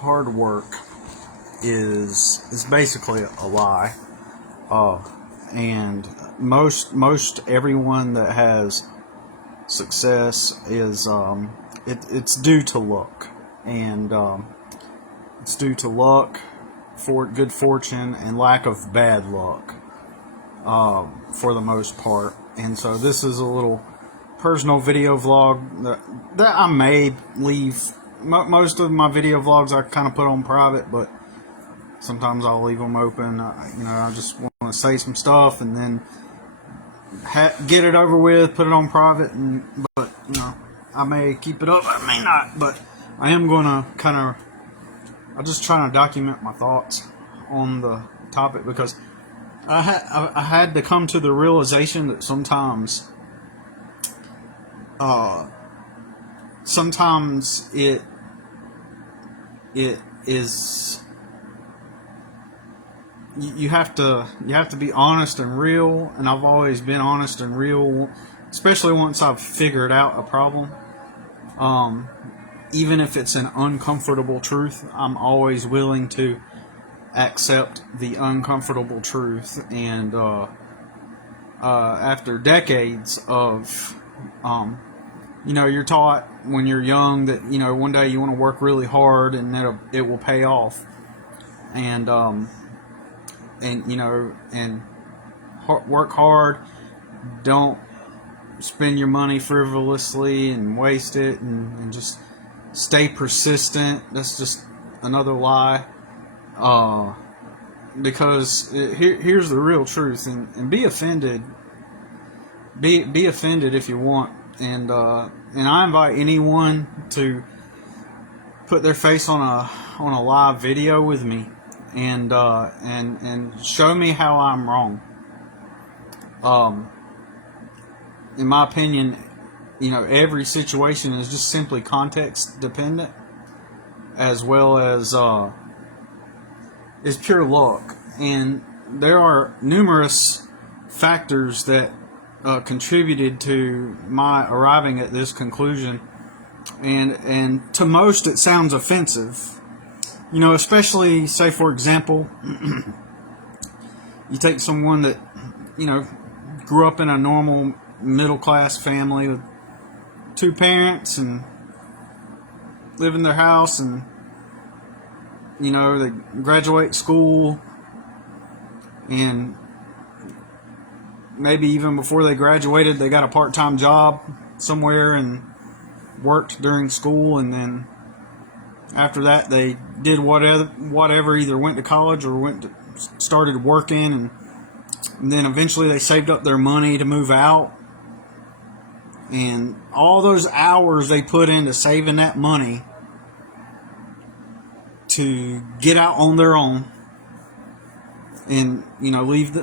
hard work is basically a lie. And most everyone that has success is it's due to luck, and it's due to luck, for good fortune, and lack of bad luck, for the most part. And so this is a little personal video vlog that I may leave. Most of my video vlogs I kind of put on private, but sometimes I'll leave them open. I just want to say some stuff and then get it over with, put it on private, but I may keep it up, I may not, but I am going to I'm just trying to document my thoughts on the topic, because I had to come to the realization that sometimes it is, you have to be honest and real, and I've always been honest and real, especially once I've figured out a problem. Even if it's an uncomfortable truth, I'm always willing to accept the uncomfortable truth. And after decades of you're taught when you're young that one day you want to work really hard and that it will pay off, and work hard. Don't spend your money frivolously and waste it, and just stay persistent. That's just another lie. Because here's the real truth, and be offended. Be offended if you want, and I invite anyone to put their face on a live video with me, and show me how I'm wrong. In my opinion, every situation is just simply context dependent, as well as is pure luck. And there are numerous factors that contributed to my arriving at this conclusion, and to most it sounds offensive. Especially, say for example, you take someone that grew up in a normal middle class family with two parents and live in their house, and they graduate school, and maybe even before they graduated they got a part-time job somewhere and worked during school, and then after that they did whatever, either went to college or started working, and then eventually they saved up their money to move out. And all those hours they put into saving that money to get out on their own and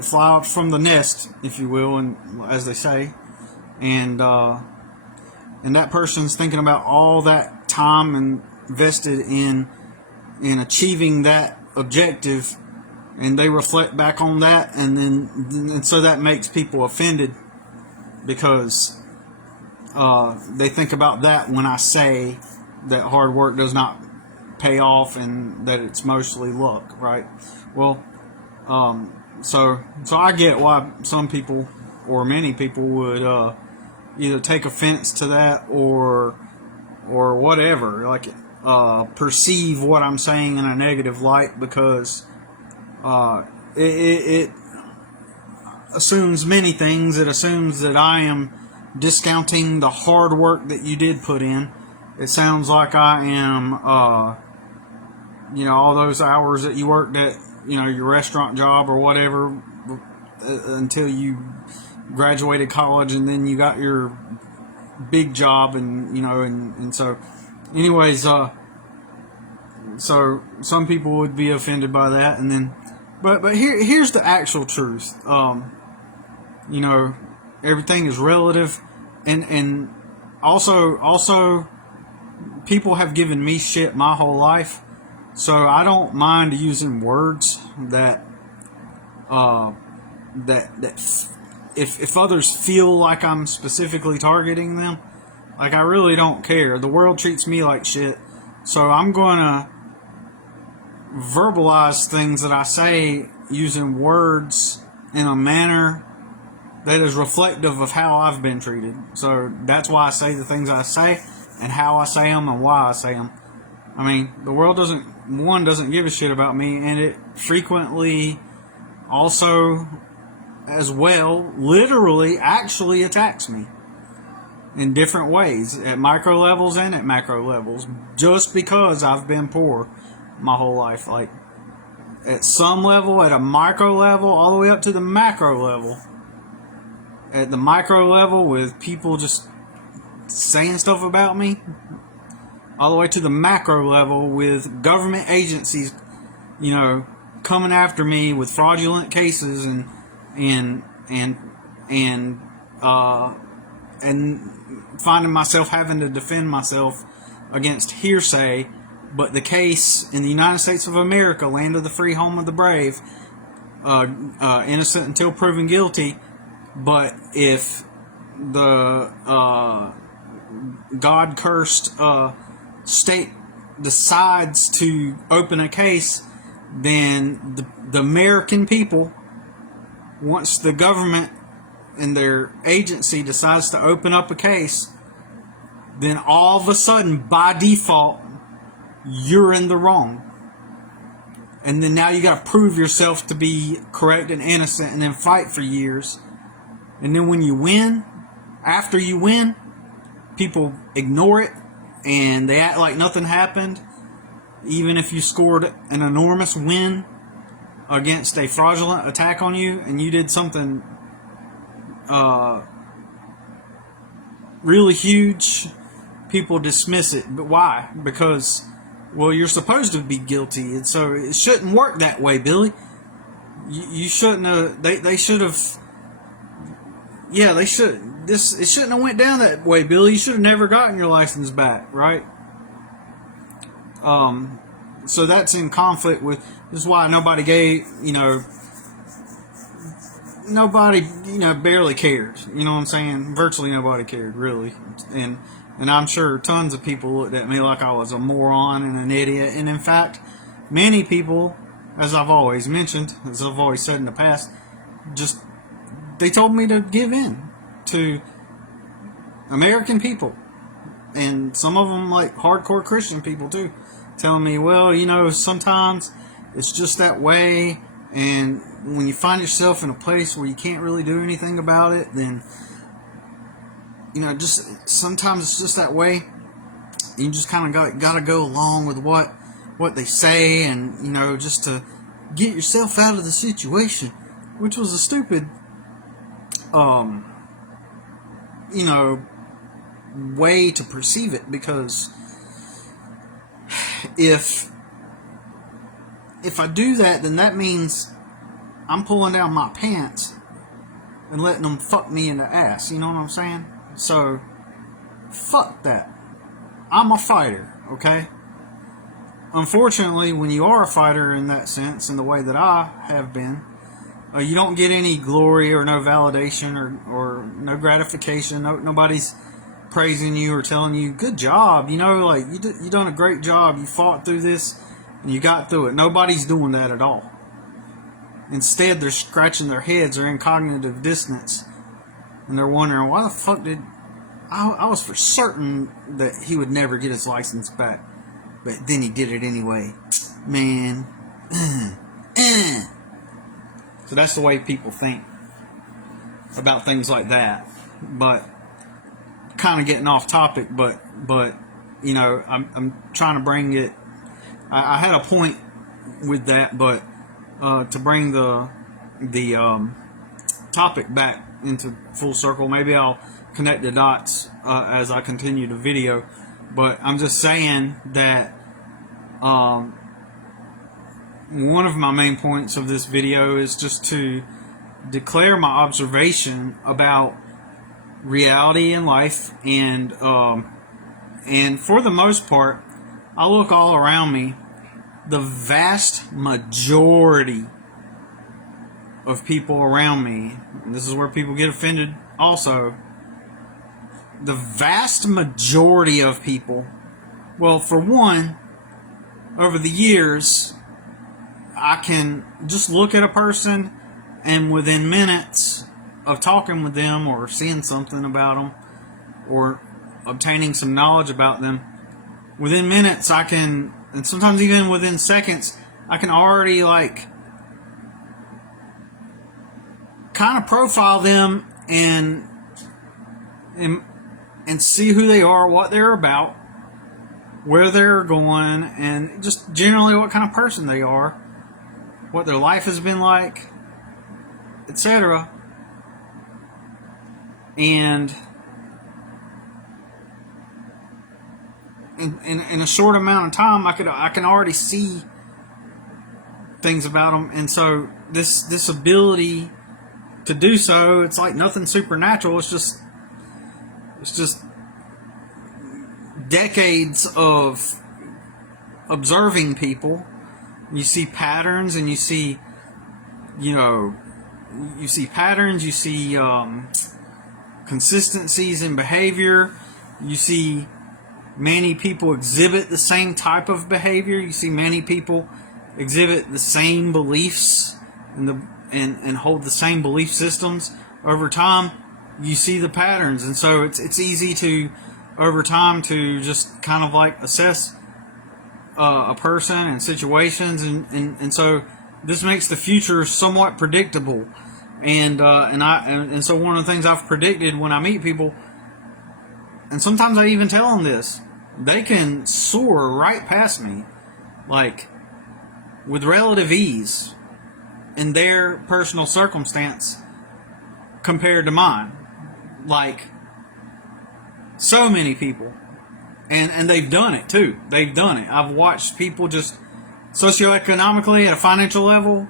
fly out from the nest, if you will, and as they say, and that person's thinking about all that time invested in achieving that objective, and they reflect back on that, and so that makes people offended, because they think about that when I say that hard work does not pay off and that it's mostly luck, right? Well, so I get why some people, or many people, would either take offense to that or whatever, like perceive what I'm saying in a negative light, because it assumes many things. It assumes that I am discounting the hard work that you did put in. It sounds like I am, all those hours that you worked at, your restaurant job or whatever, until you graduated college, and then you got your big job, and so, anyways, so some people would be offended by that, and then, but here's the actual truth. Everything is relative, and also people have given me shit my whole life, so I don't mind using words that if others feel like I'm specifically targeting them, like, I really don't care. The world treats me like shit, so I'm gonna verbalize things that I say using words in a manner that is reflective of how I've been treated. So that's why I say the things I say and how I say them and why I say them. I mean, the world doesn't give a shit about me, and it frequently also as well literally actually attacks me in different ways, at micro levels and at macro levels, just because I've been poor my whole life. Like, at some level, at a micro level, all the way up to the macro level. At the micro level, with people just saying stuff about me, all the way to the macro level with government agencies, coming after me with fraudulent cases and finding myself having to defend myself against hearsay. But the case in the United States of America, land of the free, home of the brave, innocent until proven guilty. But if the God-cursed state decides to open a case, then the American people, once the government and their agency decides to open up a case, then all of a sudden, by default, you're in the wrong. And then now you got to prove yourself to be correct and innocent, and then fight for years. And then when you win, after you win, people ignore it and they act like nothing happened, even if you scored an enormous win against a fraudulent attack on you and you did something really huge. People dismiss it. But why? Because, well, you're supposed to be guilty, and so it shouldn't work that way, Billy. You shouldn't have. They should have. Yeah, they should. It shouldn't have went down that way, Billy. You should have never gotten your license back, right? So that's in conflict with. This is why nobody nobody, barely cared. You know what I'm saying? Virtually nobody cared, really. And I'm sure tons of people looked at me like I was a moron and an idiot. And in fact, many people, as I've always mentioned, as I've always said in the past, they told me to give in to American people. And some of them, like hardcore Christian people too, telling me, well, sometimes it's just that way. And when you find yourself in a place where you can't really do anything about it, then just sometimes it's just that way. You just kind of got to go along with what they say, and just to get yourself out of the situation, which was a stupid way to perceive it, because if I do that, then that means I'm pulling down my pants and letting them fuck me in the ass. You know what I'm saying? So, fuck that. I'm a fighter, okay? Unfortunately, when you are a fighter in that sense, in the way that I have been, you don't get any glory or no validation or no gratification. Nobody's praising you or telling you, good job, you done a great job. You fought through this and you got through it. Nobody's doing that at all. Instead, they're scratching their heads or in cognitive dissonance, and they're wondering, why the fuck did I was for certain that he would never get his license back, but then he did it anyway. Man. So that's the way people think about things like that. But kind of getting off topic, but I'm trying to bring it. I had a point with that, but to bring the topic back into full circle, maybe I'll connect the dots as I continue the video. But I'm just saying that one of my main points of this video is just to declare my observation about reality in life, and for the most part, I look all around me. The vast majority of people around me, and this is where people get offended also, the vast majority of people, well, for one, over the years, I can just look at a person, and within minutes of talking with them or seeing something about them or obtaining some knowledge about them, within minutes I can, and sometimes even within seconds, I can already like kind of profile them and see who they are, what they're about, where they're going, and just generally what kind of person they are, what their life has been like, etc. And in a short amount of time, I can already see things about them, and so this ability to do so, it's like nothing supernatural. It's just decades of observing people. You see patterns, and you see patterns. You see consistencies in behavior. You see many people exhibit the same type of behavior. You see many people exhibit the same beliefs and hold the same belief systems. Over time, you see the patterns, and so it's easy to, over time, to just kind of like assess a person and situations, and so this makes the future somewhat predictable. And so one of the things I've predicted when I meet people, and sometimes I even tell them this, they can soar right past me, like with relative ease in their personal circumstance compared to mine. Like so many people. And they've done it too. They've done it. I've watched people just socioeconomically at a financial level,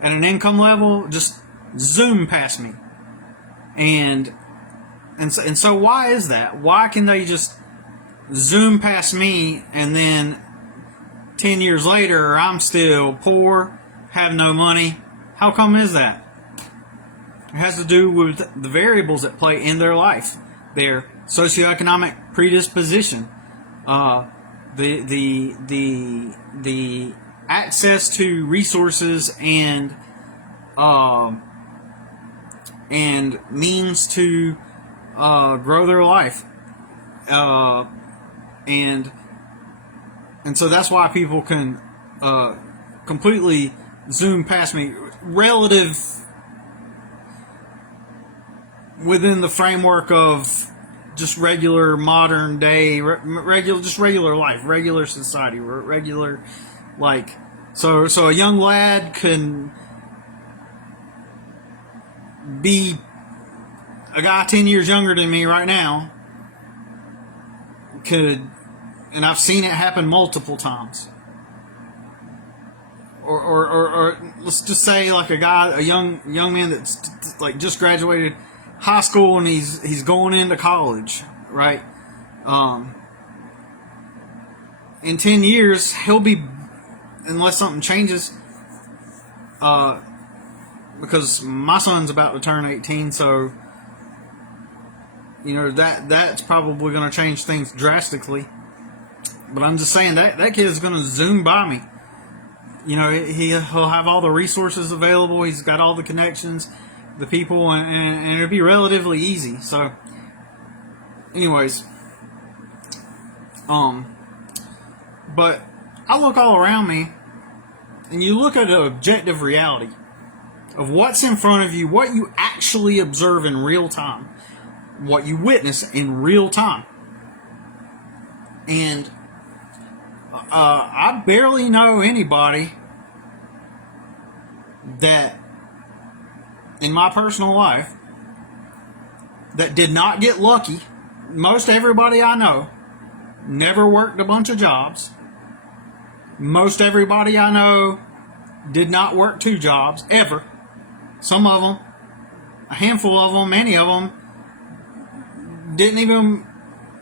at an income level, just zoom past me. And so why is that? Why can they just zoom past me, and then 10 years later I'm still poor, have no money? How come is that? It has to do with the variables that play in their life, their socioeconomic predisposition, the access to resources and means to grow their life, and so that's why people can completely zoom past me, relative within the framework of just regular modern day, regular life, regular society, regular, like, so a young lad can be a guy 10 years younger than me right now, and I've seen it happen multiple times. Or let's just say like a young man that's like just graduated high school and he's going into college, right? In 10 years he'll be, unless something changes, because my son's about to turn 18, so that's probably going to change things drastically. But I'm just saying that kid is going to zoom by me. He'll have all the resources available. He's got all the connections, the people, and it'll be relatively easy. So, anyways, but I look all around me, and you look at the objective reality of what's in front of you, what you actually observe in real time, what you witness in real time, and I barely know anybody that in my personal life that did not get lucky. Most everybody I know never worked a bunch of jobs. Most everybody I know did not work 2 jobs ever. Some of them, a handful of them, many of them didn't even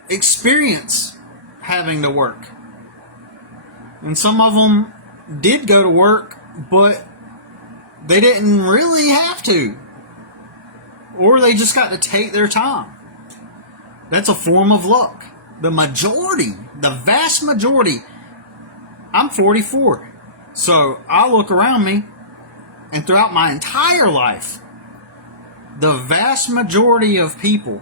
experience having to work. And some of them did go to work, but they didn't really have to. Or they just got to take their time. That's a form of luck. The vast majority, I'm 44. So I look around me, and throughout my entire life, the vast majority of people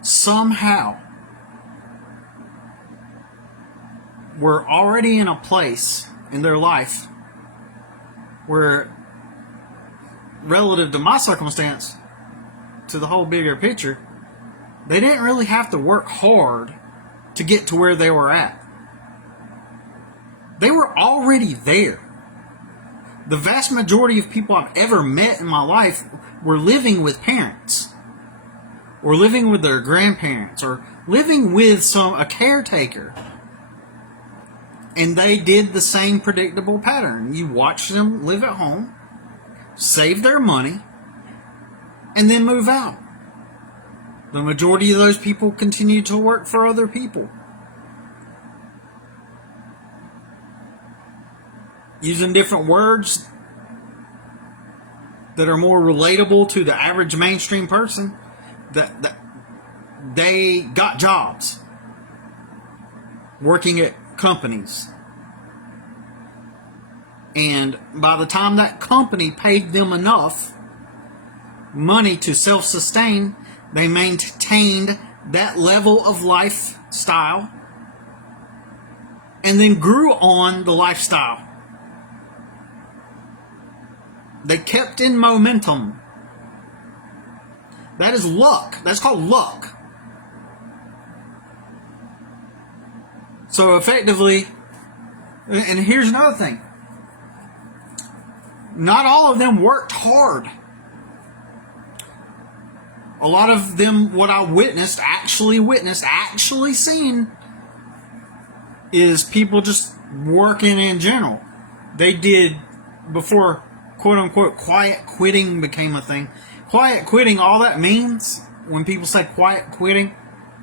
somehow were already in a place in their life where, relative to my circumstance, to the whole bigger picture, they didn't really have to work hard to get to where they were at. They were already there. The vast majority of people I've ever met in my life were living with parents, or living with their grandparents, or living with a caretaker. And they did the same predictable pattern. You watch them live at home, save their money, and then move out. The majority of those people continue to work for other people, using different words that are more relatable to the average mainstream person. That they got jobs working at companies, and by the time that company paid them enough money to self-sustain, they maintained that level of lifestyle and then grew on the lifestyle. They kept in momentum. That is luck. That's called luck. So effectively, and here's another thing. Not all of them worked hard. A lot of them, what I actually seen, is people just working in general. They did, before quote unquote quiet quitting became a thing. Quiet quitting, all that means, when people say quiet quitting,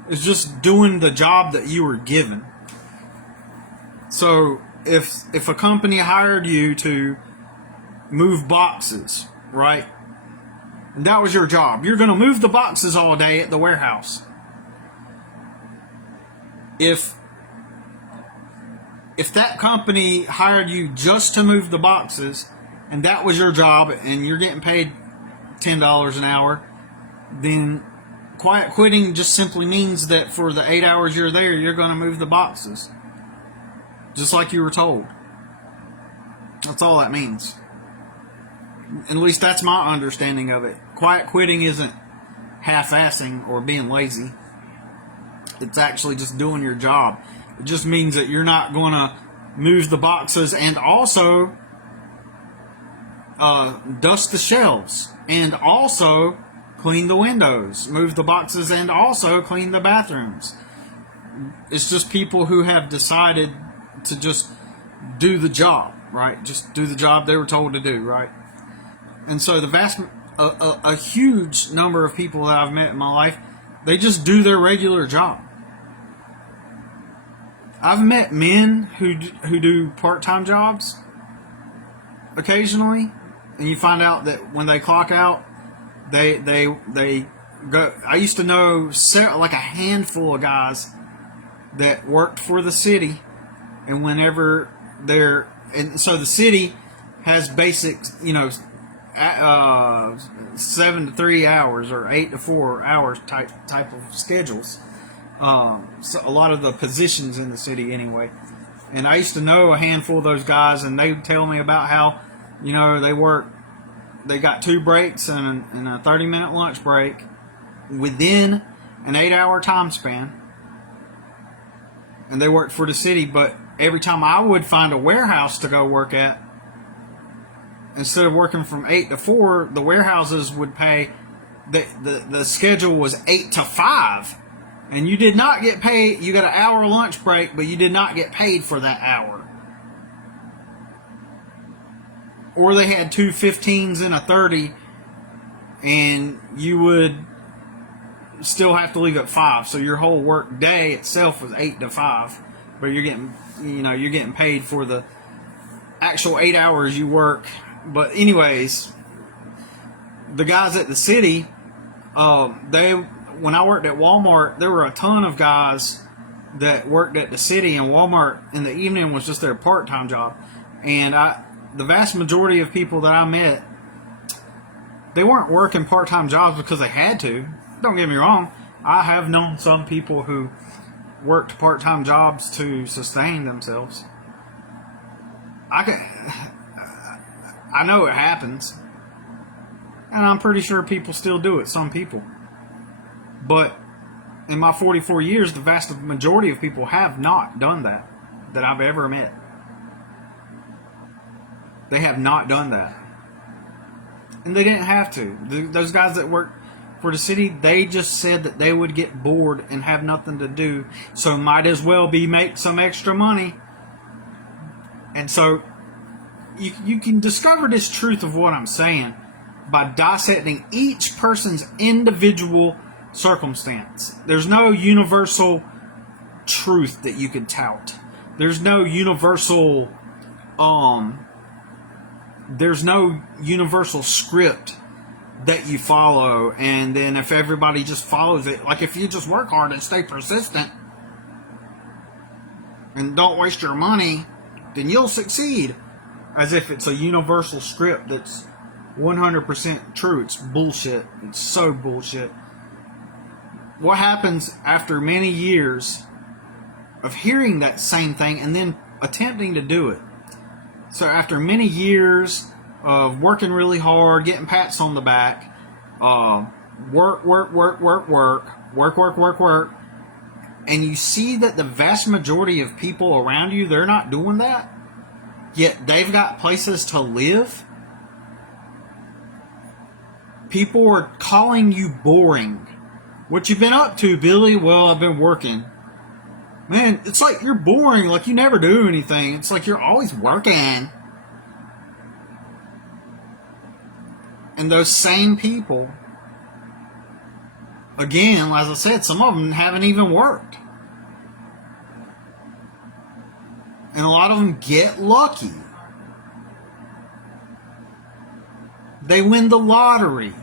is just doing the job that you were given. So if a company hired you to move boxes, right? And that was your job. You're going to move the boxes all day at the warehouse. If that company hired you just to move the boxes, and that was your job, and you're getting paid $10 an hour, then quiet quitting just simply means that for the 8 hours you're there, you're going to move the boxes. Just like you were told. That's all that means. At least that's my understanding of it. Quiet quitting isn't half-assing or being lazy. It's actually just doing your job. It just means that you're not going to move the boxes and also dust the shelves and also clean the windows, move the boxes, and also clean the bathrooms. It's just people who have decided to just do the job, right? Just do the job they were told to do, right? And so a huge number of people that I've met in my life, they just do their regular job. I've met men who do part-time jobs occasionally, and you find out that when they clock out, they go. I used to know like a handful of guys that worked for the city, and whenever and so the city has basic, 7 to 3 hours or 8 to 4 hours type of schedules. So a lot of the positions in the city anyway. And I used to know a handful of those guys, and they would tell me about how, they got 2 breaks and a 30-minute lunch break within an 8-hour time span. And they worked for the city, but every time I would find a warehouse to go work at, instead of working from 8 to 4, the warehouses would pay, the schedule was 8 to 5. And you did not get paid. You got an hour lunch break, but you did not get paid for that hour. Or they had 2 15s and a 30, and you would still have to leave at 5. So your whole work day itself was 8 to 5, but you're getting paid for the actual 8 hours you work. But anyways, the guys at the city, when I worked at Walmart, there were a ton of guys that worked at the city, and Walmart in the evening was just their part-time job. And the vast majority of people that I met, they weren't working part-time jobs because they had to. Don't get me wrong. I have known some people who worked part-time jobs to sustain themselves. I know it happens. And I'm pretty sure people still do it, some people. But in my 44 years, the vast majority of people have not done that I've ever met. They have not done that. And they didn't have to. Those guys that work for the city, they just said that they would get bored and have nothing to do, so might as well make some extra money. And so you can discover this truth of what I'm saying by dissecting each person's individual circumstance. There's no universal truth that you could tout. There's no universal script that you follow, and then if everybody just follows it, like if you just work hard and stay persistent and don't waste your money, then you'll succeed. As if it's a universal script that's 100% true. It's bullshit. It's so bullshit. What happens after many years of hearing that same thing and then attempting to do it? So after many years of working really hard, getting pats on the back, work, and you see that the vast majority of people around you, they're not doing that, yet they've got places to live. People are calling you boring. What you been up to, Billy? Well, I've been working. Man, it's like you're boring, like you never do anything. It's like you're always working. And those same people, again, as I said, some of them haven't even worked. And a lot of them get lucky. They win the lottery.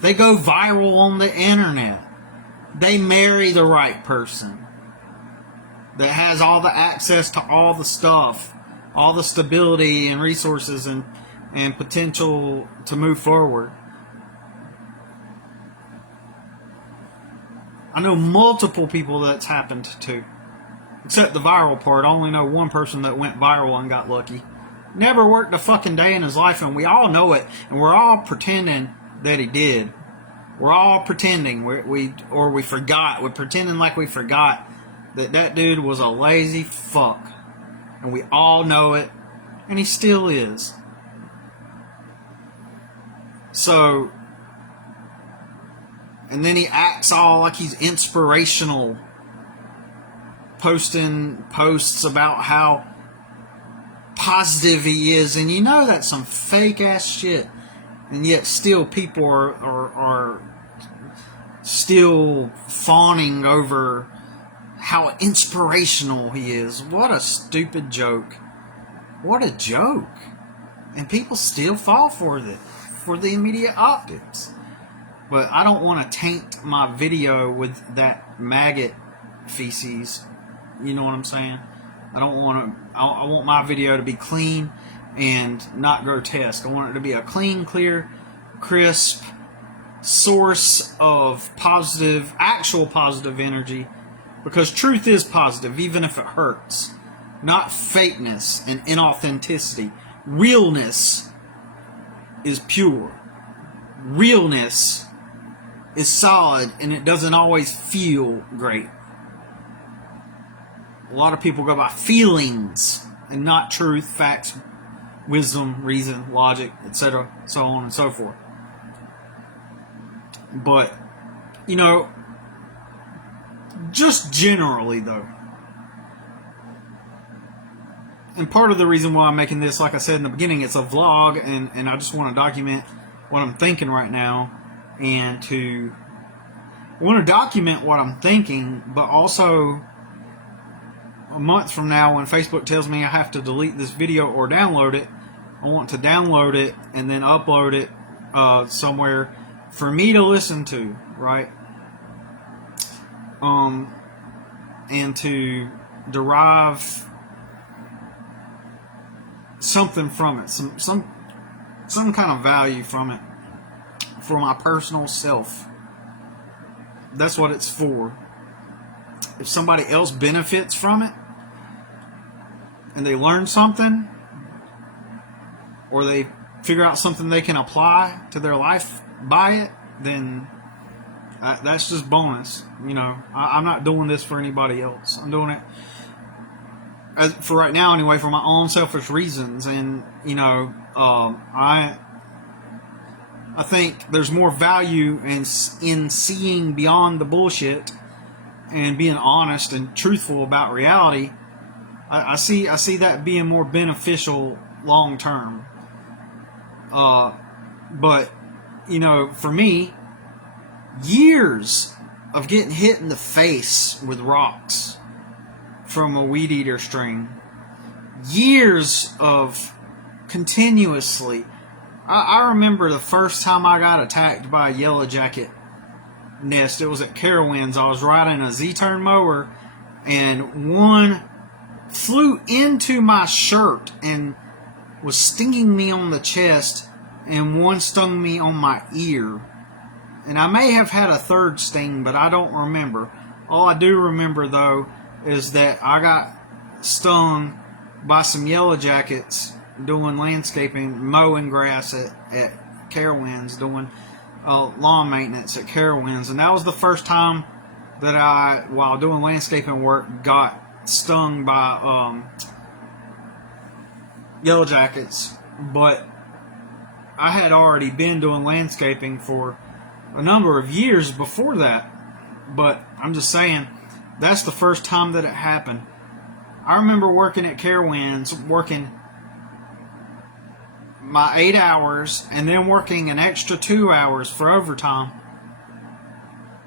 They go viral on the internet. They marry the right person that has all the access to all the stuff, all the stability and resources and potential to move forward. I know multiple people that's happened to. Except the viral part. I only know one person that went viral and got lucky. Never worked a fucking day in his life, and we all know it, and we're all pretending that he did. We're all pretending, we forgot. We're pretending like we forgot that dude was a lazy fuck. And we all know it, and he still is. So, and then he acts all like he's inspirational, posting posts about how positive he is, and you know that's some fake ass shit, and yet still people are still fawning over how inspirational he is. What a stupid joke. What a joke. And people still fall for it, for the immediate optics. But I don't want to taint my video with that maggot feces. You know what I'm saying? I don't want to. I want my video to be clean and not grotesque. I want it to be a clean, clear, crisp source of positive, actual positive energy. Because truth is positive, even if it hurts. Not fakeness and inauthenticity. Realness is pure. Realness is solid, and it doesn't always feel great. A lot of people go by feelings and not truth, facts, wisdom, reason, logic, etc., so on and so forth. But, you know, just generally though, and part of the reason why I'm making this, like I said in the beginning, it's a vlog, and I just want to document what I'm thinking right now, and I want to document what I'm thinking, but also a month from now when Facebook tells me I have to delete this video or download it, I want to download it and then upload it somewhere for me to listen to, right? and to derive something from it, some kind of value from it for my personal self. That's what it's for. If somebody else benefits from it and they learn something, or they figure out something they can apply to their life by it, then that's just bonus. You know, I'm not doing this for anybody else. I'm doing it for right now anyway, for my own selfish reasons. And you know, I think there's more value in seeing beyond the bullshit and being honest and truthful about reality. I see that being more beneficial long term. But you know, for me, years of getting hit in the face with rocks from a weed eater string, years of continuously. I remember the first time I got attacked by a yellow jacket nest. It was at Carowinds. I was riding a Z-turn mower, and one flew into my shirt and was stinging me on the chest, and one stung me on my ear. And I may have had a third sting, but I don't remember. All I do remember, though, is that I got stung by some yellow jackets doing landscaping, mowing grass at Carowinds, doing lawn maintenance at Carowinds. And that was the first time that I, while doing landscaping work, got stung by yellow jackets. But I had already been doing landscaping for a number of years before that. But I'm just saying, that's the first time that it happened. I remember working at Carowinds, working my 8 hours and then working an extra 2 hours for overtime,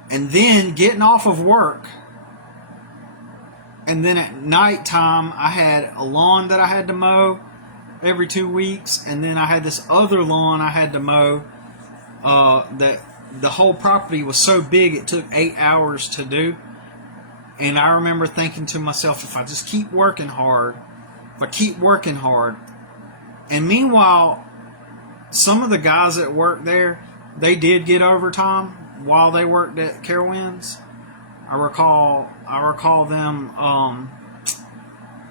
and then getting off of work. And then at nighttime, I had a lawn that I had to mow every 2 weeks, and then I had this other lawn I had to mow that the whole property was so big it took 8 hours to do. And I remember thinking to myself, if I just keep working hard, and meanwhile, some of the guys that worked there, they did get overtime while they worked at Carowinds. I recall them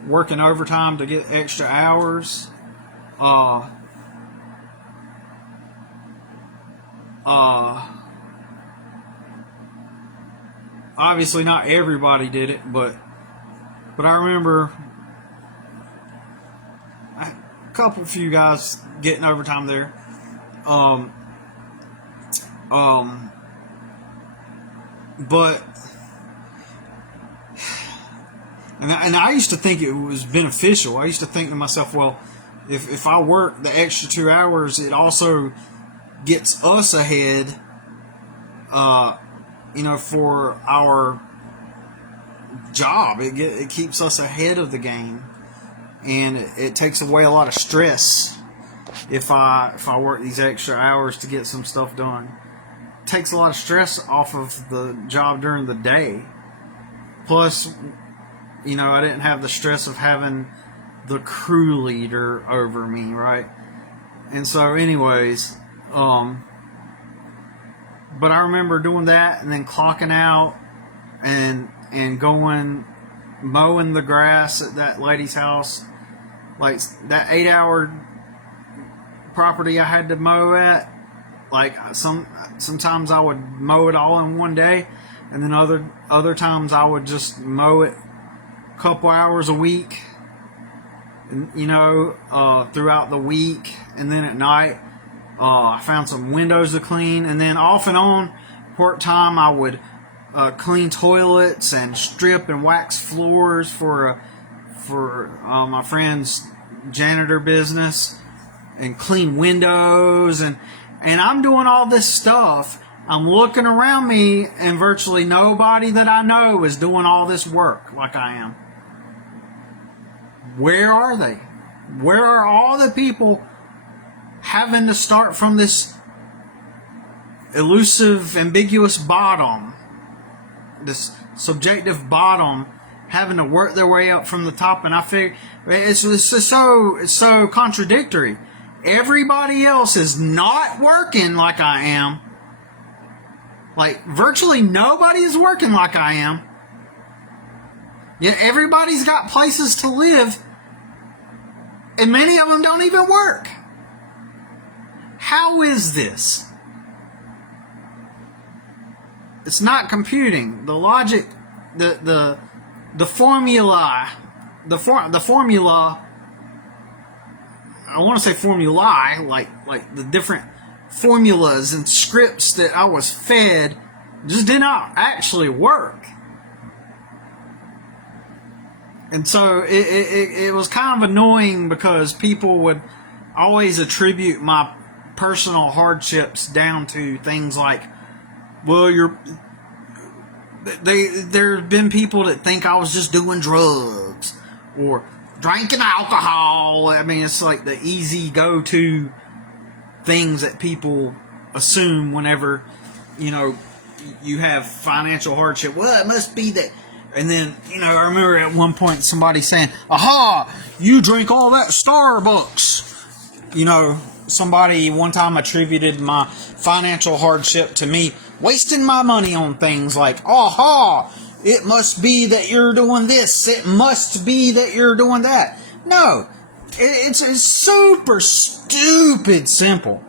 working overtime to get extra hours. Obviously, not everybody did it, but I remember a few guys getting overtime there. But and I used to think it was beneficial. I used to think to myself, well, if I work the extra 2 hours, it also gets us ahead. You know, for our job, it keeps us ahead of the game, and it takes away a lot of stress. If I work these extra hours to get some stuff done, it takes a lot of stress off of the job during the day. Plus, you know, I didn't have the stress of having the crew leader over me, right? And so, anyways, but I remember doing that and then clocking out and going mowing the grass at that lady's house. Like that 8 hour property I had to mow at, like sometimes I would mow it all in one day, and then other times I would just mow it a couple hours a week, and you know, throughout the week, and then at night I found some windows to clean, and then off and on part time I would clean toilets and strip and wax floors for my friend's janitor business, and clean windows, and I'm doing all this stuff. I'm looking around me, and virtually nobody that I know is doing all this work like I am. Where are they? Where are all the people having to start from this elusive, ambiguous bottom, this subjective bottom, having to work their way up from the top, and I figure it's so contradictory. Everybody else is not working like I am. Like, virtually nobody is working like I am. Yet everybody's got places to live, and many of them don't even work. How is this? It's not computing. The logic, the formula, the formula. I want to say formulae, like the different formulas and scripts that I was fed, just did not actually work. And so it was kind of annoying because people would always attribute my personal hardships down to things like, well, there have been people that think I was just doing drugs or drinking alcohol. I mean, it's like the easy go-to things that people assume whenever, you have financial hardship. Well, it must be that. And then, I remember at one point somebody saying, aha, you drink all that Starbucks. Somebody one time attributed my financial hardship to me wasting my money on things like, aha, it must be that you're doing this. It must be that you're doing that. No, it's super stupid simple.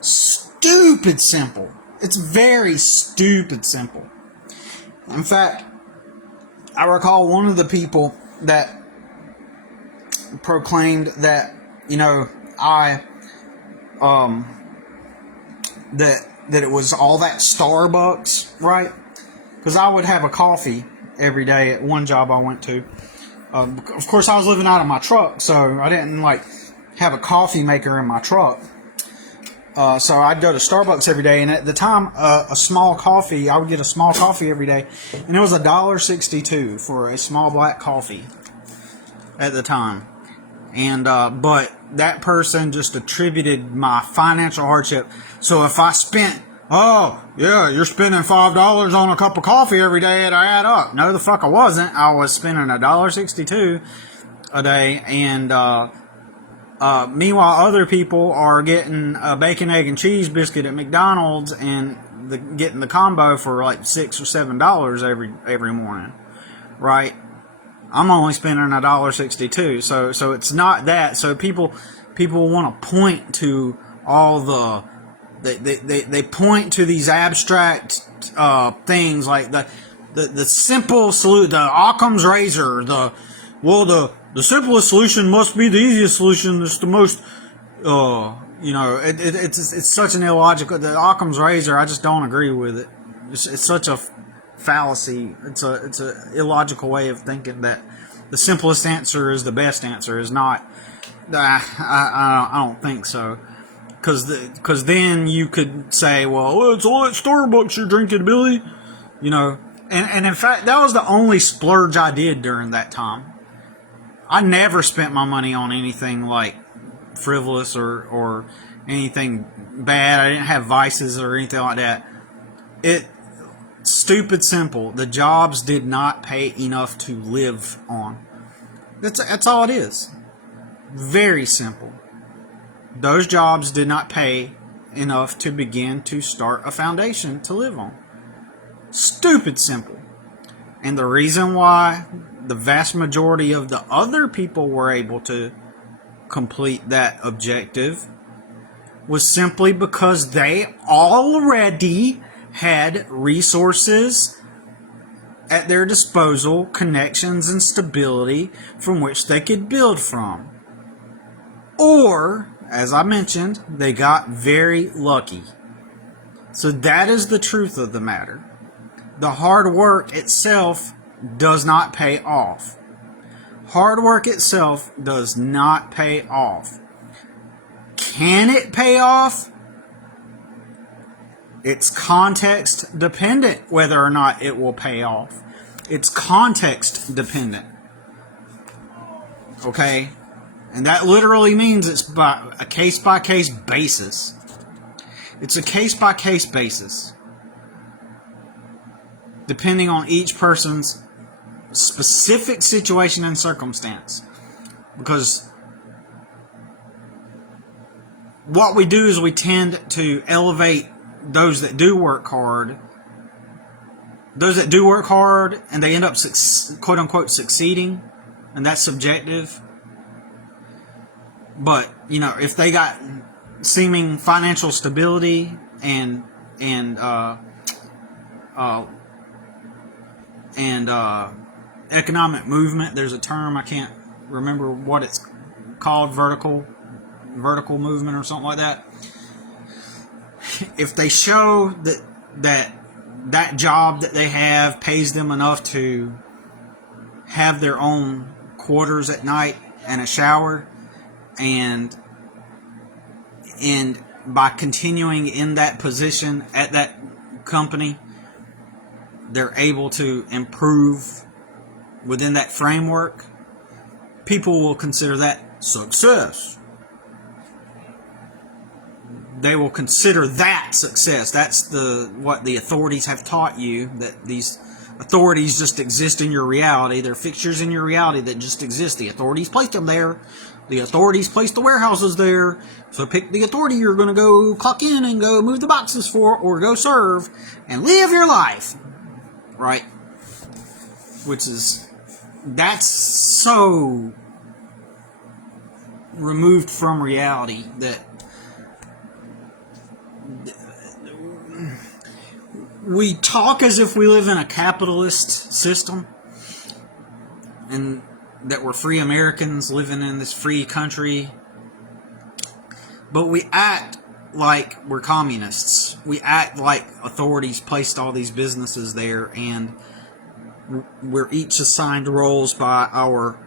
Stupid simple. It's very stupid simple. In fact, I recall one of the people that proclaimed that, that it was all that Starbucks, right? Because I would have a coffee every day at one job I went to. Of course, I was living out of my truck, so I didn't have a coffee maker in my truck. So I'd go to Starbucks every day, and at the time, I would get a small coffee every day, and it was $1.62 for a small black coffee at the time. And but that person just attributed my financial hardship. So if I spent, you're spending $5 on a cup of coffee every day, it'll add up. No, the fuck I wasn't. I was spending $1.62 a day, and meanwhile, other people are getting a bacon, egg, and cheese biscuit at McDonald's and getting the combo for like $6 or $7 every morning, right? I'm only spending $1.62, so it's not that. So people want to point to all they point to these abstract things like the simple solution, the Occam's razor, the simplest solution must be the easiest solution. It's the most, it's such an illogical. The Occam's razor, I just don't agree with it. It's such a fallacy. It's a illogical way of thinking that the simplest answer is the best answer. Is not. I don't think so. Because then you could say, well, it's all that Starbucks you're drinking, Billy. And in fact, that was the only splurge I did during that time. I never spent my money on anything like frivolous or anything bad. I didn't have vices or anything like that. Stupid simple. The jobs did not pay enough to live on. That's all it is. Very simple. Those jobs did not pay enough to begin to start a foundation to live on. Stupid simple. And the reason why the vast majority of the other people were able to complete that objective was simply because they already had resources at their disposal, connections and stability from which they could build from. Or, as I mentioned, they got very lucky. So that is the truth of the matter. The hard work itself does not pay off. Hard work itself does not pay off. Can it pay off? It's context dependent whether or not it will pay off. It's context dependent. Okay? And that literally means it's by a case-by-case basis. It's a case-by-case basis. depending on each person's specific situation and circumstance. Because what we do is we tend to elevate those that do work hard. Those that do work hard and they end up quote unquote succeeding, and that's subjective. But, you know, if they got seeming financial stability and economic movement, there's a term, I can't remember what it's called, vertical movement or something like that. If they show that job that they have pays them enough to have their own quarters at night and a shower, and by continuing in that position at that company, they're able to improve within that framework, people will consider that success. They will consider that success. That's what the authorities have taught you, that these authorities just exist in your reality. They're fixtures in your reality that just exist. The authorities placed them there. The authorities placed the warehouses there. So pick the authority you're going to go clock in and go move the boxes for, or go serve and live your life. Right? That's so removed from reality that we talk as if we live in a capitalist system and that we're free Americans living in this free country, but we act like we're communists. We act like authorities placed all these businesses there, and we're each assigned roles by our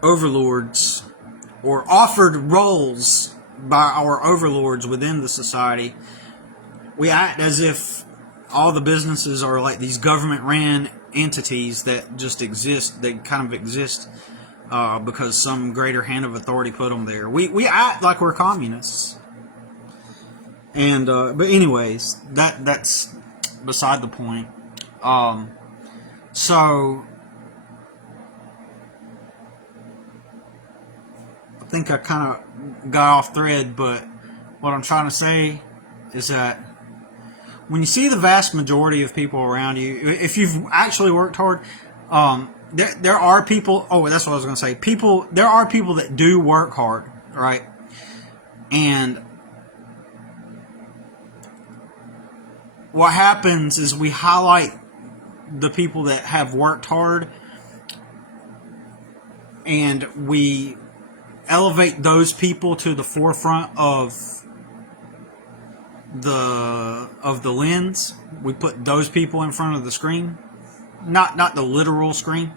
overlords, or offered roles by our overlords within the society. We act as if all the businesses are like these government-ran entities that just exist. They kind of exist because some greater hand of authority put them there. We act like we're communists. And but anyways, that's beside the point. So I think I kind of got off thread, but what I'm trying to say is that when you see the vast majority of people around you, if you've actually worked hard, there are people. Oh, that's what I was going to say. There are people that do work hard, right? And what happens is we highlight the people that have worked hard, and we elevate those people to the forefront of the lens. We put those people in front of the screen, not the literal screen,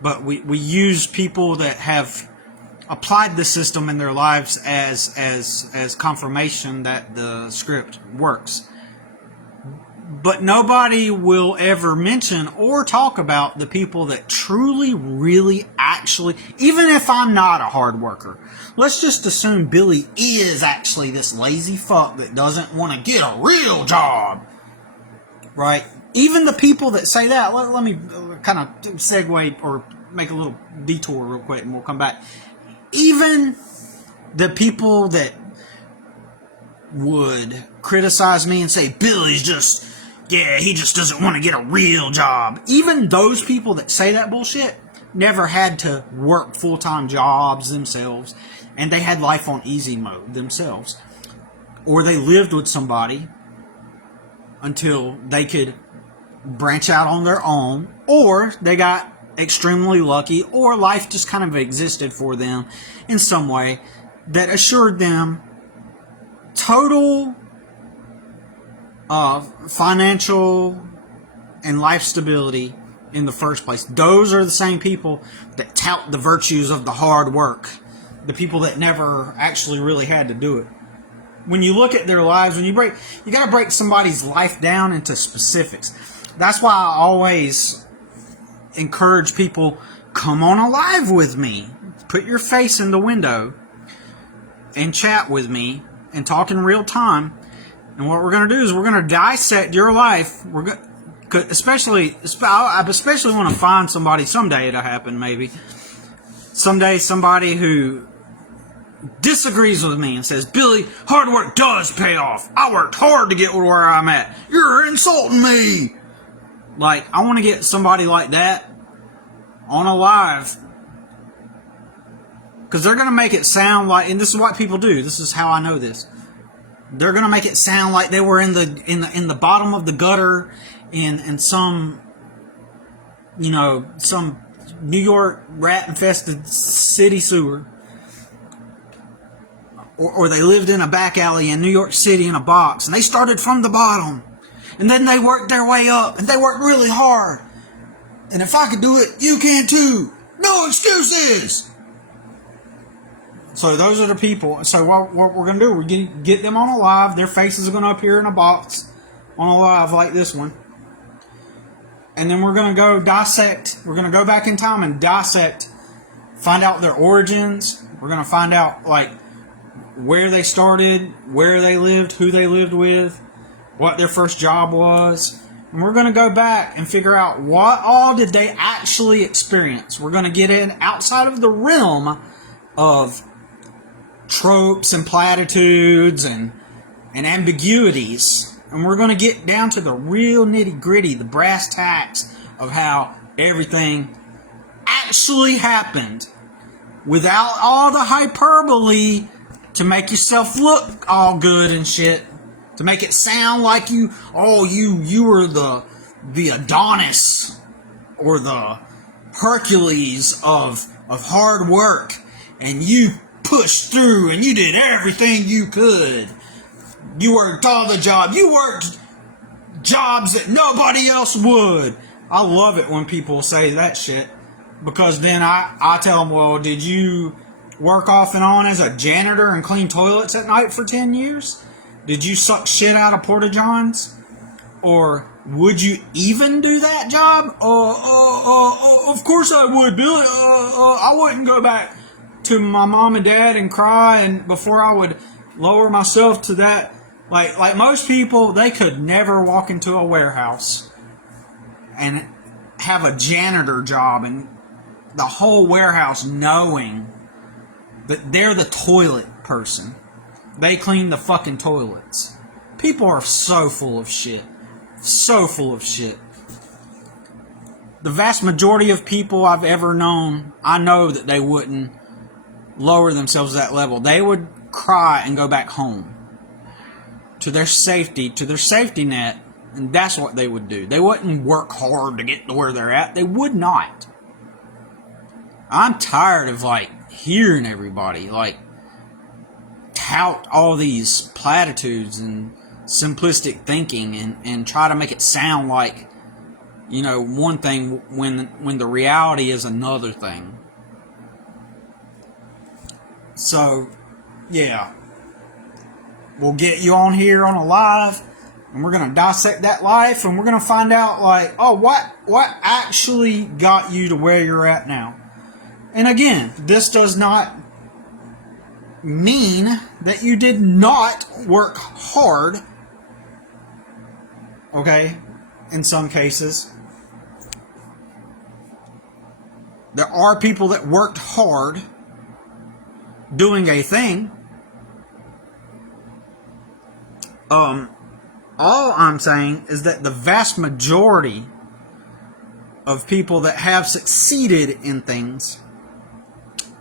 but we use people that have applied the system in their lives as confirmation that the script works. But nobody will ever mention or talk about the people that truly, really, actually, even if I'm not a hard worker, let's just assume Billy is actually this lazy fuck that doesn't want to get a real job, right? Even the people that say that, let me kind of segue or make a little detour real quick and we'll come back. Even the people that would criticize me and say, Billy's just... yeah, he just doesn't want to get a real job. Even those people that say that bullshit never had to work full-time jobs themselves, and they had life on easy mode themselves. Or they lived with somebody until they could branch out on their own, or they got extremely lucky, or life just kind of existed for them in some way that assured them total financial and life stability in the first place. Those are the same people that tout the virtues of the hard work. The people that never actually really had to do it. When you look at their lives, you got to break somebody's life down into specifics. That's why I always encourage people, come on a live with me. Put your face in the window and chat with me and talk in real time. And what we're going to do is we're going to dissect your life. especially I especially want to find somebody someday. It'll happen, maybe someday. Somebody who disagrees with me and says, Billy, hard work does pay off. I worked hard to get where I'm at. You're insulting me. Like, I want to get somebody like that on a live, because they're going to make it sound like, and this is what people do. This is how I know this. They're going to make it sound like they were in the bottom of the gutter in some, you know, some New York rat-infested city sewer. Or they lived in a back alley in New York City in a box, and they started from the bottom. And then they worked their way up, and they worked really hard. And if I could do it, you can too. No excuses! So those are the people. So what we're going to do, we're going to get them on a live. Their faces are going to appear in a box on a live like this one. And then we're going to go dissect. We're going to go back in time and dissect, find out their origins. We're going to find out, like, where they started, where they lived, who they lived with, what their first job was. And we're going to go back and figure out what all did they actually experience. We're going to get in outside of the realm of tropes and platitudes and ambiguities. And we're going to get down to the real nitty-gritty, the brass tacks of how everything actually happened without all the hyperbole to make yourself look all good and shit. To make it sound like you were the Adonis or the Hercules of hard work, and you pushed through and you did everything you could. You worked all the jobs. You worked jobs that nobody else would. I love it when people say that shit, because then I tell them, well, did you work off and on as a janitor and clean toilets at night for 10 years? Did you suck shit out of porta-johns? Or would you even do that job? Of course I would, Billy. I wouldn't go back to my mom and dad and cry, and before I would lower myself to that. Like most people, they could never walk into a warehouse and have a janitor job and the whole warehouse knowing that they're the toilet person. They clean the fucking toilets. People are so full of shit. So full of shit. The vast majority of people I've ever known, I know that they wouldn't lower themselves to that level. They would cry and go back home to their safety net, and that's what they would do. They wouldn't work hard to get to where they're at. They would not. I'm tired of, like, hearing everybody, like, tout all these platitudes and simplistic thinking and try to make it sound like, you know, one thing when the reality is another thing. So, yeah. We'll get you on here on a live, and we're going to dissect that life, and we're going to find out, like, oh, what actually got you to where you're at now. And again, this does not mean that you did not work hard, okay, in some cases. There are people that worked hard doing a thing. All I'm saying is that the vast majority of people that have succeeded in things,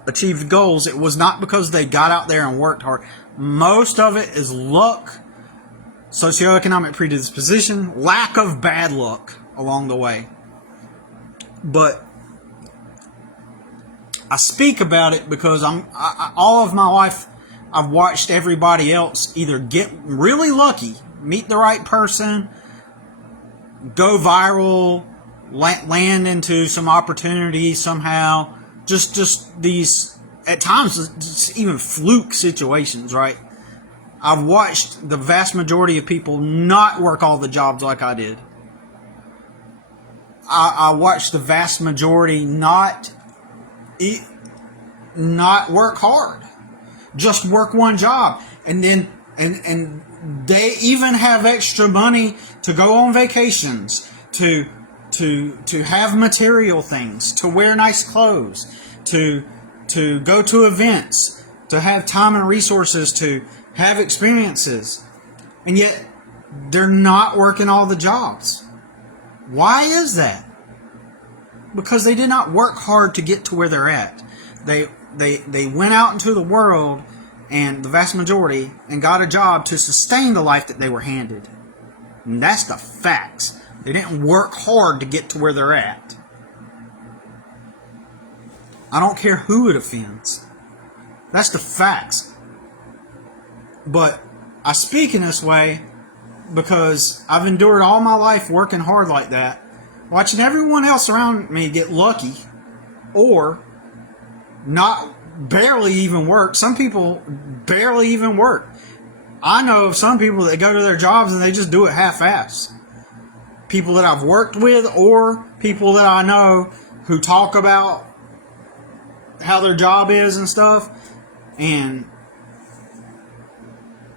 achieved goals, it was not because they got out there and worked hard. Most of it is luck, socioeconomic predisposition, lack of bad luck along the way. But I speak about it because all of my life I've watched everybody else either get really lucky, meet the right person, go viral, land into some opportunity somehow. Just these, at times, just even fluke situations, right? I've watched the vast majority of people not work all the jobs like I did. I watched the vast majority not work hard. Just work one job. And then, and they even have extra money to go on vacations, to have material things, to wear nice clothes, to go to events, to have time and resources, to have experiences, and yet they're not working all the jobs. Why is that? Because they did not work hard to get to where they're at. They went out into the world, and the vast majority, and got a job to sustain the life that they were handed. And that's the facts. They didn't work hard to get to where they're at. I don't care who it offends. That's the facts. But I speak in this way because I've endured all my life working hard like that, watching everyone else around me get lucky or not barely even work. Some people barely even work. I know of some people that go to their jobs and they just do it half-assed. People that I've worked with or people that I know who talk about how their job is and stuff. And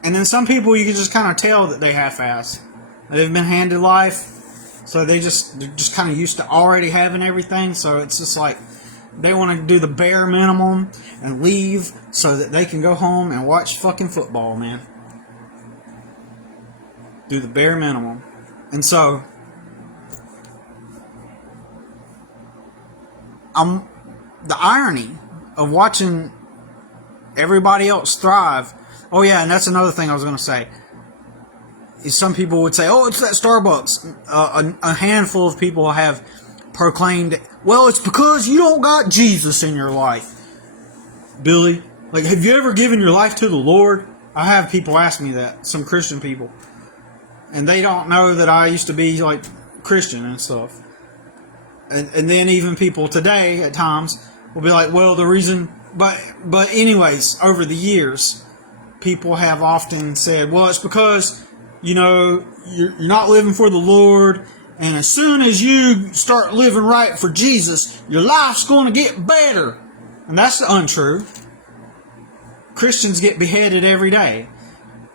then some people you can just kind of tell that they half-ass. They've been handed life, so they're just kind of used to already having everything. So it's just like they want to do the bare minimum and leave so that they can go home and watch fucking football, man. Do the bare minimum. And so the irony of watching everybody else thrive. Oh yeah, and that's another thing I was going to say. Is some people would say, "Oh, it's that Starbucks." A handful of people have proclaimed, "Well, it's because you don't got Jesus in your life." Billy, like, have you ever given your life to the Lord? I have people ask me that, some Christian people, and they don't know that I used to be like Christian and stuff. And then even people today at times will be like, "Well, the reason," but anyways, over the years, people have often said, "Well, it's because, you know, you're not living for the Lord, and as soon as you start living right for Jesus, your life's going to get better." And that's untrue. Christians get beheaded every day.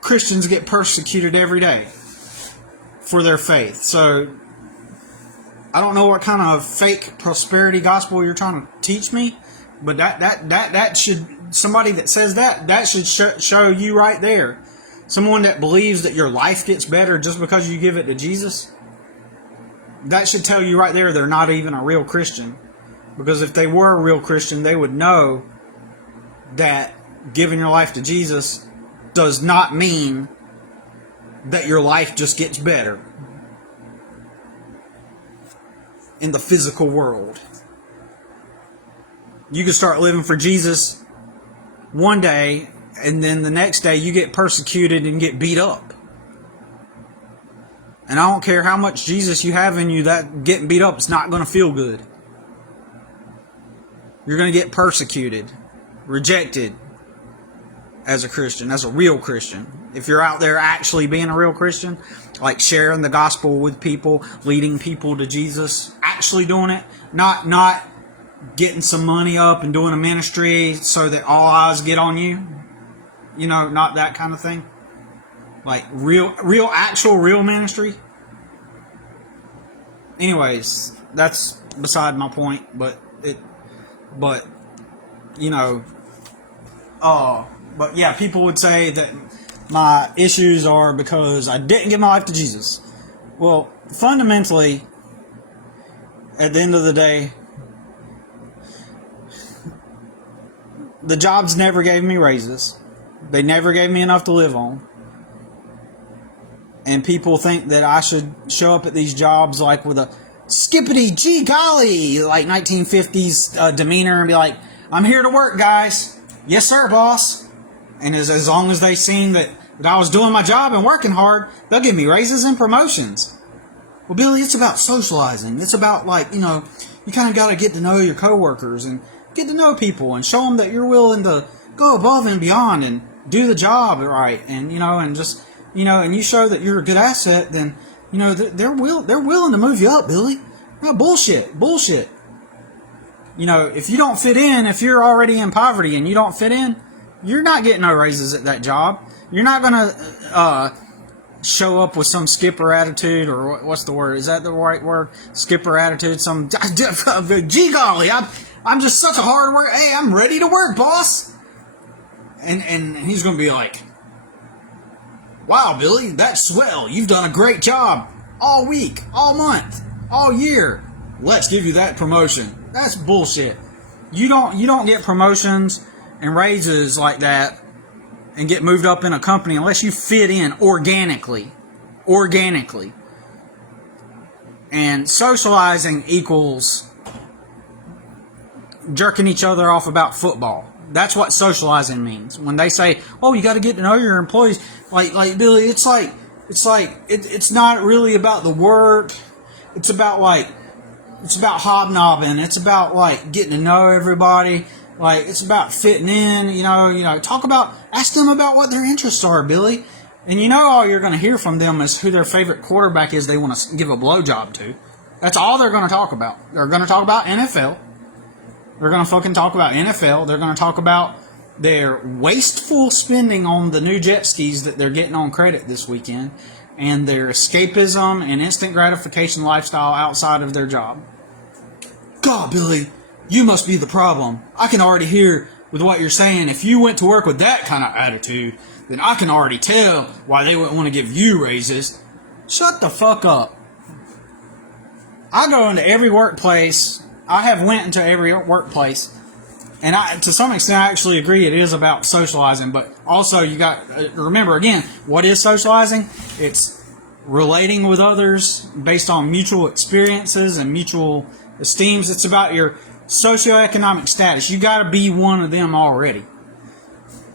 Christians get persecuted every day for their faith. So I don't know what kind of fake prosperity gospel you're trying to teach me, but that should, somebody that says that should show you right there. Someone that believes that your life gets better just because you give it to Jesus, that should tell you right there they're not even a real Christian. Because if they were a real Christian, they would know that giving your life to Jesus does not mean that your life just gets better in the physical world. You can start living for Jesus one day, and then the next day you get persecuted and get beat up. And I don't care how much Jesus you have in you, that getting beat up is not going to feel good. You're going to get persecuted, rejected as a Christian, as a real Christian. If you're out there actually being a real Christian, like sharing the gospel with people, leading people to Jesus, actually doing it, not getting some money up and doing a ministry so that all eyes get on you. You know, not that kind of thing. Like real ministry. Anyways, that's beside my point, but you know, but yeah, people would say that my issues are because I didn't give my life to Jesus. Well, fundamentally, at the end of the day, the jobs never gave me raises. They never gave me enough to live on. And people think that I should show up at these jobs like with a skippity, gee golly, like 1950s demeanor and be like, "I'm here to work, guys. Yes, sir, boss." And as long as they seen that I was doing my job and working hard, they'll give me raises and promotions. Well, Billy, it's about socializing. It's about, like, you know, you kind of got to get to know your coworkers and get to know people and show them that you're willing to go above and beyond and do the job right. And, you know, and just, you know, and you show that you're a good asset, then, you know, they're willing to move you up, Billy. No, bullshit. You know, if you don't fit in, if you're already in poverty and you don't fit in, you're not getting no raises at that job. You're not going to show up with some skipper attitude, or what's the word? Is that the right word? Skipper attitude. Some gee golly, I'm just such a hard worker. Hey, I'm ready to work, boss. And he's going to be like, wow, Billy, that's swell. You've done a great job all week, all month, all year. Let's give you that promotion. That's bullshit. You don't get promotions and raises like that and get moved up in a company unless you fit in organically. And socializing equals jerking each other off about football. That's what socializing means. When they say, "Oh, you got to get to know your employees," like Billy, it's not really about the work. It's about hobnobbing. It's about getting to know everybody. It's about fitting in. Ask them about what their interests are, Billy. And all you're going to hear from them is who their favorite quarterback is they want to give a blowjob to. That's all they're going to talk about. They're going to talk about NFL. They're going to fucking talk about NFL. They're going to talk about their wasteful spending on the new jet skis that they're getting on credit this weekend, and their escapism and instant gratification lifestyle outside of their job. God, Billy, you must be the problem. I can already hear with what you're saying. If you went to work with that kind of attitude, then I can already tell why they wouldn't want to give you raises. Shut the fuck up. I go into every workplace. I have went into every workplace, and to some extent, I actually agree it is about socializing. But also, you got remember again, what is socializing? It's relating with others based on mutual experiences and mutual esteems. It's about your socioeconomic status. You got to be one of them already,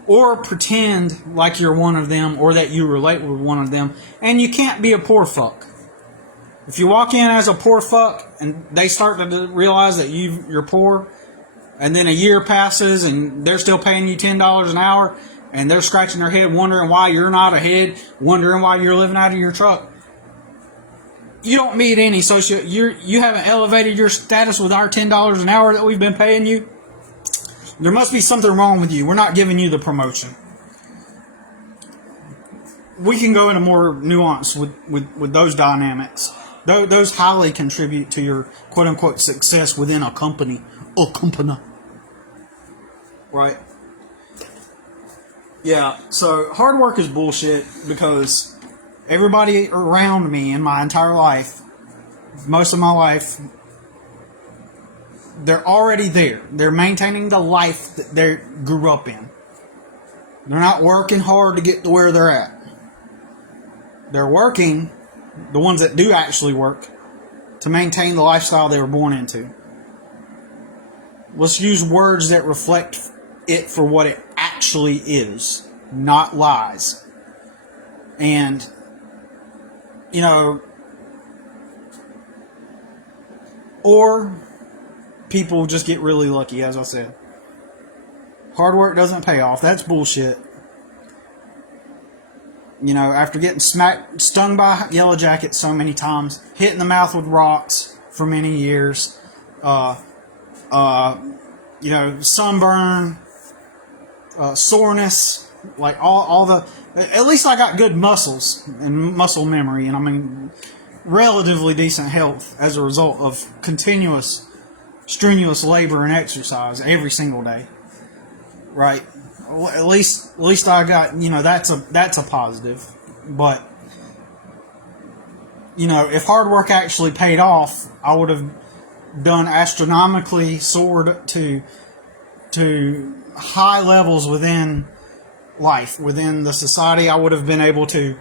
or pretend like you're one of them, or that you relate with one of them. And you can't be a poor fuck. If you walk in as a poor fuck and they start to realize that you're poor, and then a year passes and they're still paying you $10 an hour, and they're scratching their head wondering why you're not ahead, wondering why you're living out of your truck, you don't meet any you haven't elevated your status with our $10 an hour that we've been paying you. There must be something wrong with you. We're not giving you the promotion. We can go into more nuance with those dynamics. Those highly contribute to your quote-unquote success within a company. Right? Yeah, so hard work is bullshit because everybody around me in my entire life, most of my life, they're already there. They're maintaining the life that they grew up in. They're not working hard to get to where they're at. They're working, the ones that do actually work, to maintain the lifestyle they were born into. Let's use words that reflect it for what it actually is, not lies. And, or people just get really lucky, as I said. Hard work doesn't pay off. That's bullshit. After getting stung by yellow jackets so many times, hit in the mouth with rocks for many years, sunburn, soreness, at least I got good muscles and muscle memory, and relatively decent health as a result of continuous, strenuous labor and exercise every single day. Right? At least I got, that's a positive. But, if hard work actually paid off, I would have done astronomically, soared to high levels within life, within the society. I would have been able to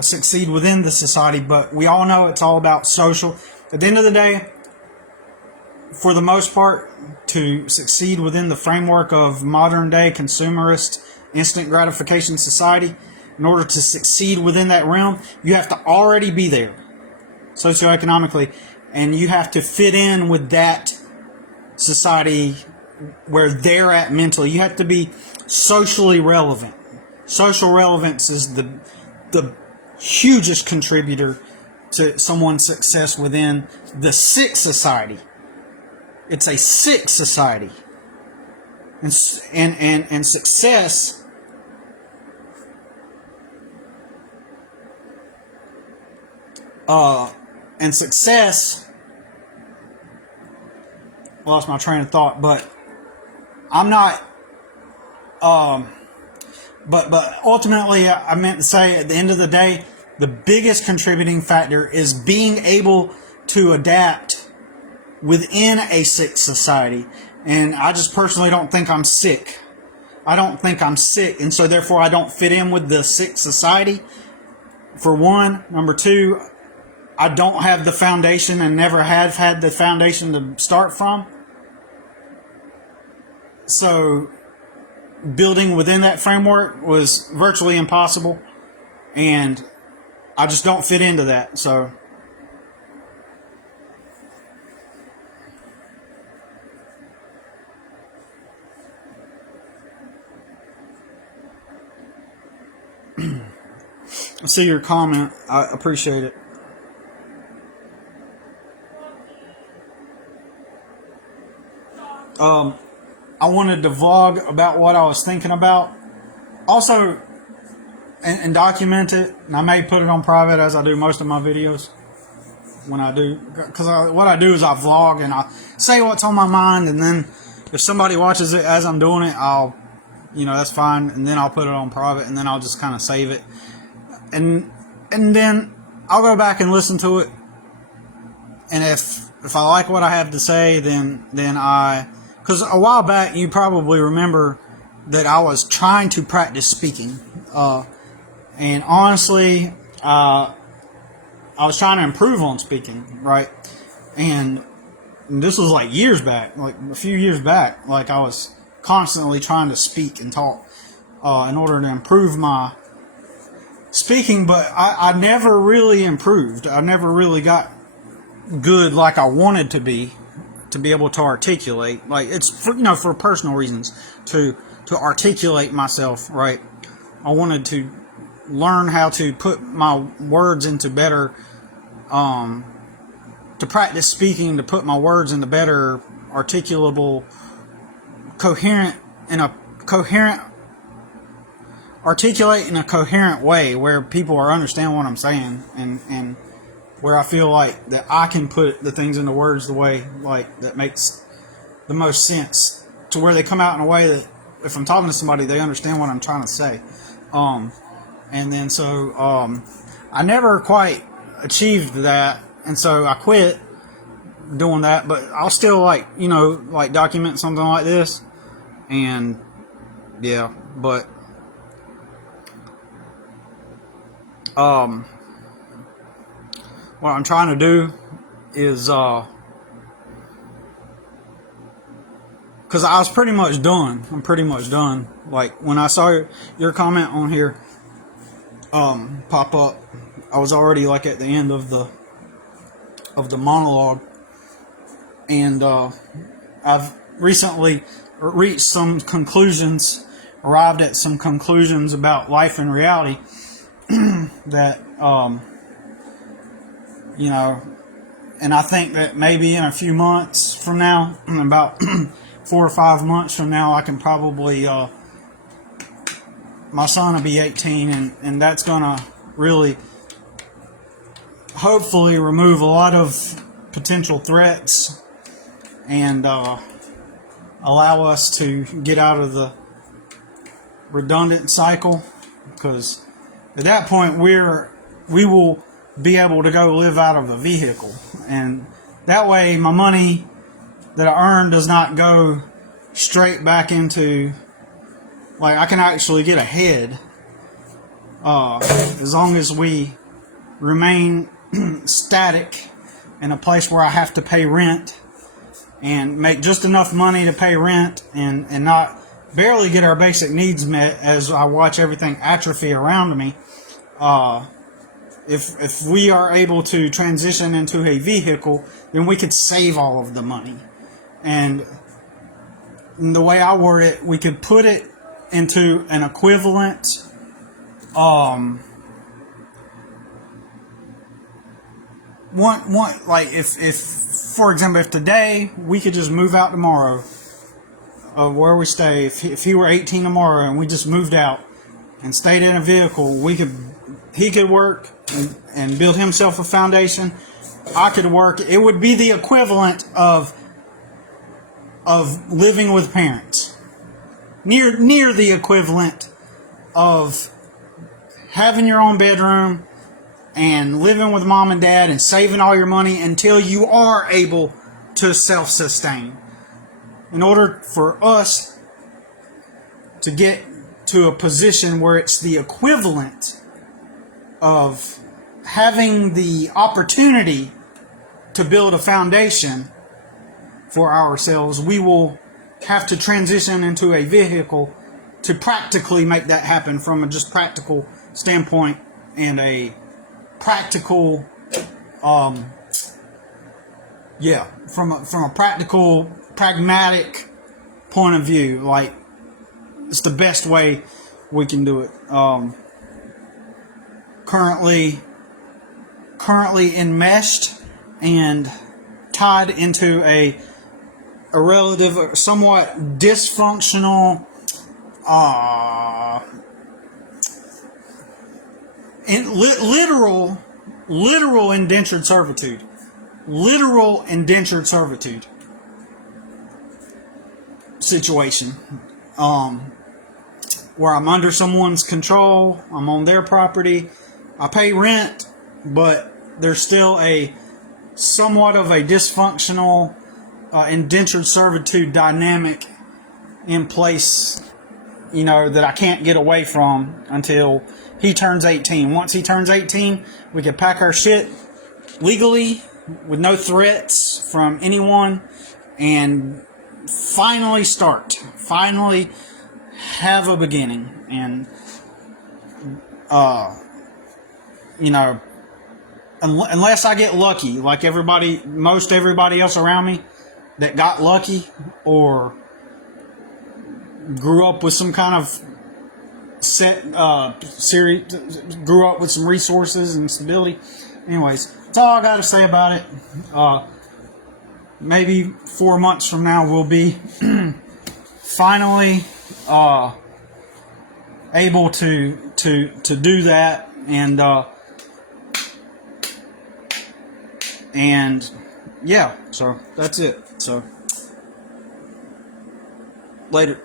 succeed within the society, but we all know it's all about social. At the end of the day, for the most part, to succeed within the framework of modern day consumerist instant gratification society, in order to succeed within that realm, you have to already be there socioeconomically, and you have to fit in with that society where they're at mentally. You have to be socially relevant. Social relevance is the hugest contributor to someone's success within the sick society. It's a sick society. And success and success. Lost my train of thought, but I'm not. But ultimately, I meant to say at the end of the day, the biggest contributing factor is being able to adapt within a sick society. And I just personally don't think I'm sick. I don't think I'm sick, and so therefore I don't fit in with the sick society. For one. Number two, I don't have the foundation and never have had the foundation to start from. So building within that framework was virtually impossible, and I just don't fit into that. So I see your comment. I appreciate it. I wanted to vlog about what I was thinking about. Also, and document it. And I may put it on private as I do most of my videos. When I do. Because what I do is I vlog and I say what's on my mind. And then if somebody watches it as I'm doing it, that's fine. And then I'll put it on private. And then I'll just kind of save it. And then I'll go back and listen to it. And if I like what I have to say, then because a while back, you probably remember that I was trying to practice speaking. And honestly, I was trying to improve on speaking, right? And this was like years back, like a few years back. Like I was constantly trying to speak and talk in order to improve my speaking, but I never really improved. I never really got good like I wanted to be able to articulate. Like it's for personal reasons to articulate myself, right? I wanted to learn how to put my words into better to practice speaking, to put my words into better articulable articulate in a coherent way where people understand what I'm saying, and where I feel like that I can put the things into words the way like that makes the most sense, to where they come out in a way that if I'm talking to somebody, they understand what I'm trying to say. And then so I never quite achieved that, and so I quit doing that. But I'll still like document something like this, and yeah, but what I'm trying to do is because I was pretty much done. I'm pretty much done. Like when I saw your comment on here pop up, I was already like at the end of the monologue, and I've recently arrived at some conclusions about life and reality that and I think that maybe in a few months from now, about 4 or 5 months from now, I can probably my son will be 18, and that's gonna really hopefully remove a lot of potential threats and allow us to get out of the redundant cycle, because at that point we will be able to go live out of a vehicle, and that way my money that I earn does not go straight back into, like, I can actually get ahead as long as we remain static in a place where I have to pay rent and make just enough money to pay rent and not barely get our basic needs met as I watch everything atrophy around me. If we are able to transition into a vehicle, then we could save all of the money. And the way I word it, we could put it into an equivalent like if for example, if today we could just move out tomorrow of where we stay, if he were 18 tomorrow and we just moved out and stayed in a vehicle, we could he could work and build himself a foundation. I could work. It would be the equivalent of living with parents. Near the equivalent of having your own bedroom and living with mom and dad and saving all your money until you are able to self-sustain. In order for us to get to a position where it's the equivalent of having the opportunity to build a foundation for ourselves, we will have to transition into a vehicle to practically make that happen from a just practical standpoint and a practical, from a practical, pragmatic point of view. Like, it's the best way we can do it. Currently enmeshed and tied into a relative, somewhat dysfunctional, literal indentured servitude. Literal indentured servitude situation. Where I'm under someone's control, I'm on their property, I pay rent, but there's still a somewhat of a dysfunctional indentured servitude dynamic in place, that I can't get away from until he turns 18. Once he turns 18, we can pack our shit legally with no threats from anyone and finally have a beginning. And unless I get lucky, like most everybody else around me that got lucky or grew up with some kind of grew up with some resources and stability. Anyways, that's all I got to say about it. Maybe 4 months from now we'll be finally able to do that, and yeah, so that's it. So later.